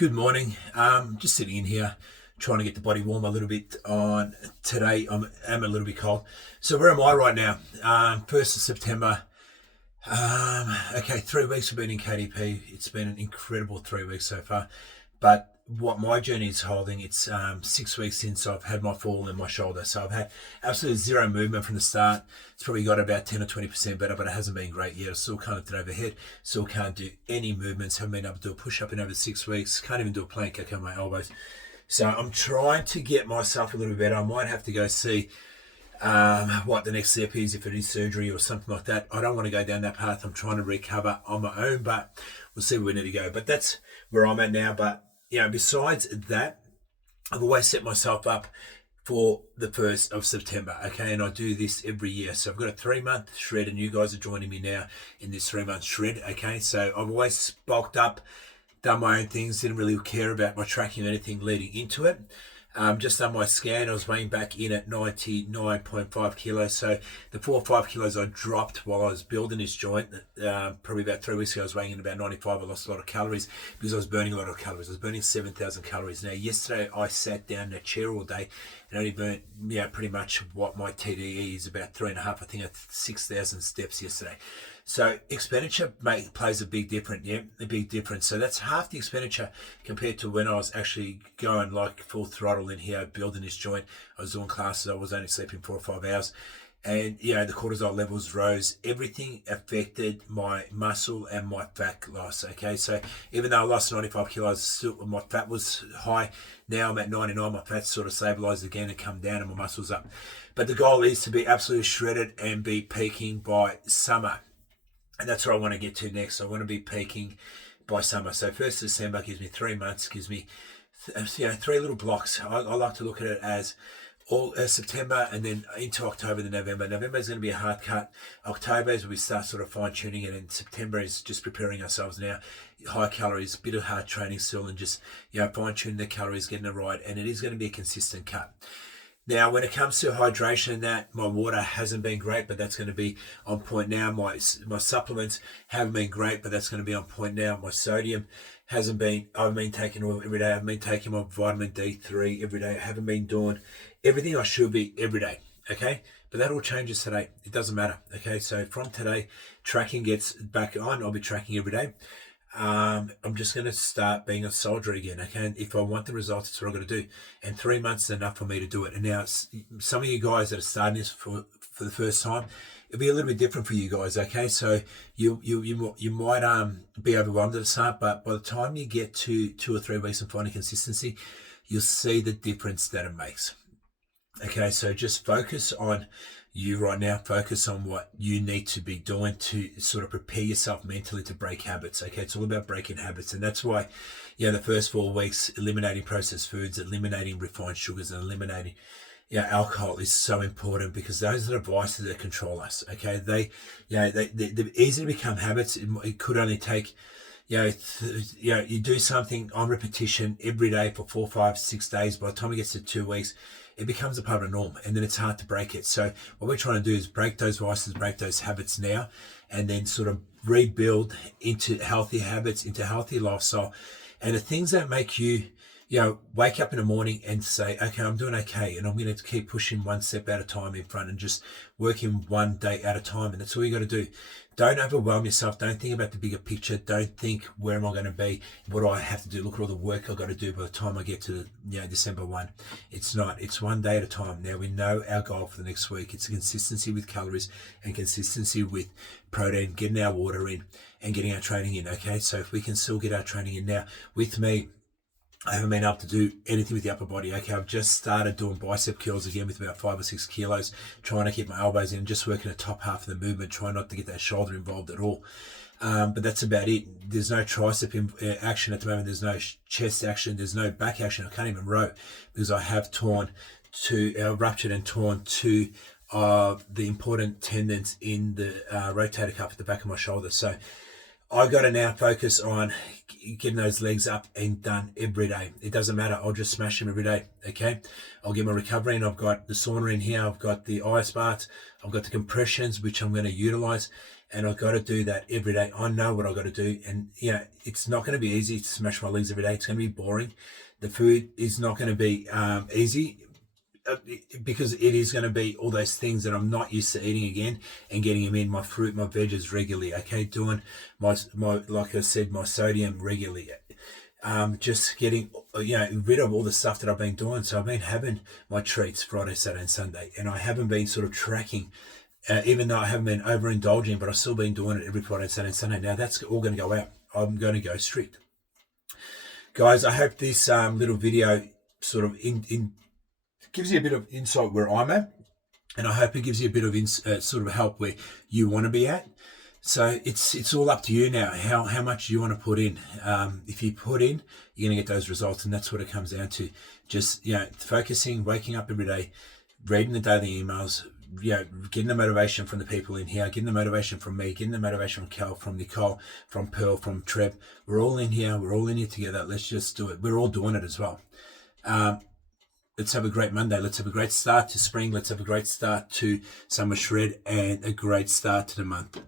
Good morning. Just sitting in here, trying to get the body warm a little bit on today. I'm a little bit cold. So where am I right now? 1st of September. Okay, 3 weeks we've been in KDP. It's been an incredible 3 weeks so far. But what my journey is holding, it's 6 weeks since I've had my fall in my shoulder. So I've had absolutely zero movement from the start. It's probably got about 10 or 20% better, but it hasn't been great yet. I still can't lift it overhead. Still can't do any movements. Haven't been able to do a push-up in over 6 weeks. Can't even do a plank kick on my elbows. So I'm trying to get myself a little bit better. I might have to go see what the next step is, if it is surgery or something like that. I don't want to go down that path. I'm trying to recover on my own, but we'll see where we need to go. But that's where I'm at now. But besides that, I've always set myself up for the 1st of September, okay? And I do this every year. So I've got a 3-month shred, and you guys are joining me now in this 3-month shred, okay? So I've always bulked up, done my own things, didn't really care about my tracking or anything leading into it. Just done my scan. I was weighing back in at 99.5 kilos. So the 4 or 5 kilos I dropped while I was building this joint, probably about 3 weeks ago, I was weighing in about 95. I lost a lot of calories because I was burning a lot of calories. I was burning 7,000 calories. Now, yesterday I sat down in a chair all day and only burnt, pretty much what my TDE is, about 3.5. I think I had 6,000 steps yesterday. So expenditure plays a big difference. So that's half the expenditure compared to when I was actually going like full throttle in here, building this joint. I was doing classes. I was only sleeping 4 or 5 hours. And, the cortisol levels rose. Everything affected my muscle and my fat loss, okay? So even though I lost 95 kilos, still my fat was high. Now I'm at 99. My fat's sort of stabilized again and come down and my muscle's up. But the goal is to be absolutely shredded and be peaking by summer. And that's where I want to get to next. I want to be peaking by summer. So 1st of December gives me 3 months, gives me 3 little blocks. I like to look at it as all September and then into October, then November. November is going to be a hard cut. October is where we start sort of fine tuning it, and September is just preparing ourselves now. High calories, bit of hard training still, and just fine tuning the calories, getting it right, and it is going to be a consistent cut. Now, when it comes to hydration, my water hasn't been great, but that's going to be on point now. My supplements haven't been great, but that's going to be on point now. My sodium hasn't been, I've been taking oil every day. I've been taking my vitamin D3 every day. I haven't been doing everything I should be every day, okay? But that all changes today. It doesn't matter, okay? So from today, tracking gets back on. I'll be tracking every day. I'm just going to start being a soldier again, okay? And if I want the results, that's what I've got to do. And 3 months is enough for me to do it. And now, some of you guys that are starting this for the first time, it'll be a little bit different for you guys, okay? So you might be overwhelmed at the start, but by the time you get to 2 or 3 weeks and finding consistency, you'll see the difference that it makes. Okay, so just focus on you right now. Focus on what you need to be doing to sort of prepare yourself mentally to break habits. Okay, it's all about breaking habits, and that's why the first 4 weeks, eliminating processed foods, eliminating refined sugars, and eliminating alcohol is so important, because those are the vices that control us. Okay, they're easy to become habits. It could only take you do something on repetition every day for 4, 5, 6 days. By the time it gets to 2 weeks, it becomes a part of the norm, and then it's hard to break it. So what we're trying to do is break those vices, break those habits now, and then sort of rebuild into healthy habits, into healthy lifestyle. And the things that make you, wake up in the morning and say, okay, I'm doing okay, and I'm going to keep pushing one step at a time in front and just working one day at a time. And that's all you got to do. Don't overwhelm yourself. Don't think about the bigger picture. Don't think, where am I going to be? What do I have to do? Look at all the work I've got to do by the time I get to December 1. It's not. It's one day at a time. Now, we know our goal for the next week. It's consistency with calories and consistency with protein, getting our water in and getting our training in, okay? So if we can still get our training in now, with me, I haven't been able to do anything with the upper body. Okay, I've just started doing bicep curls again with about 5 or 6 kilos, trying to keep my elbows in, just working the top half of the movement, trying not to get that shoulder involved at all. But that's about it. There's no tricep action at the moment. There's no chest action. There's no back action. I can't even row because I have ruptured and torn 2 of the important tendons in the rotator cuff at the back of my shoulder. So I've got to now focus on getting those legs up and done every day. It doesn't matter. I'll just smash them every day, okay? I'll get my recovery, and I've got the sauna in here. I've got the ice baths. I've got the compressions, which I'm going to utilize. and I've got to do that every day. I know what I've got to do, and it's not going to be easy to smash my legs every day. It's going to be boring. The food is not going to be easy, because it is going to be all those things that I'm not used to eating again, and getting them in, my fruit, my veggies regularly. Okay, doing my like I said, my sodium regularly. Just getting rid of all the stuff that I've been doing. So I've been having my treats Friday, Saturday, and Sunday, and I haven't been sort of tracking. Even though I haven't been overindulging, but I've still been doing it every Friday, Saturday, and Sunday. Now that's all going to go out. I'm going to go strict. Guys, I hope this little video sort of gives you a bit of insight where I'm at, and I hope it gives you a bit of sort of help where you want to be at. So it's all up to you now, how much you want to put in. If you put in, you're going to get those results, and that's what it comes down to. Just focusing, waking up every day, reading the daily emails, getting the motivation from the people in here, getting the motivation from me, getting the motivation from Cal, from Nicole, from Pearl, from Trev. We're all in here. We're all in here together. Let's just do it. We're all doing it as well. Let's have a great Monday. Let's have a great start to spring. Let's have a great start to Summer Shred, and a great start to the month.